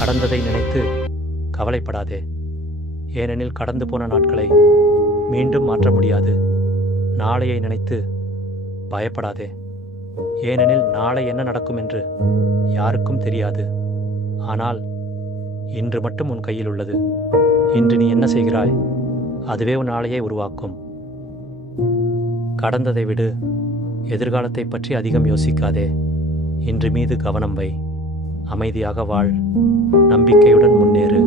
கடந்ததை நினைத்து கவலைப்படாதே. ஏனெனில் கடந்து போன நாட்களை மீண்டும் மாற்ற முடியாது. நாளையை நினைத்து பயப்படாதே. ஏனெனில் நாளை என்ன நடக்கும் என்று யாருக்கும் தெரியாது. ஆனால் இன்று மட்டும் உன் கையில் உள்ளது. இன்று நீ என்ன செய்கிறாய், அதுவே உன் நாளையை உருவாக்கும். கடந்ததை விடு. எதிர்காலத்தை பற்றி அதிகம் யோசிக்காதே. இன்று மீது கவனம் வை. அமைதியாக வாழ். நம்பிக்கையுடன் முன்னேறு.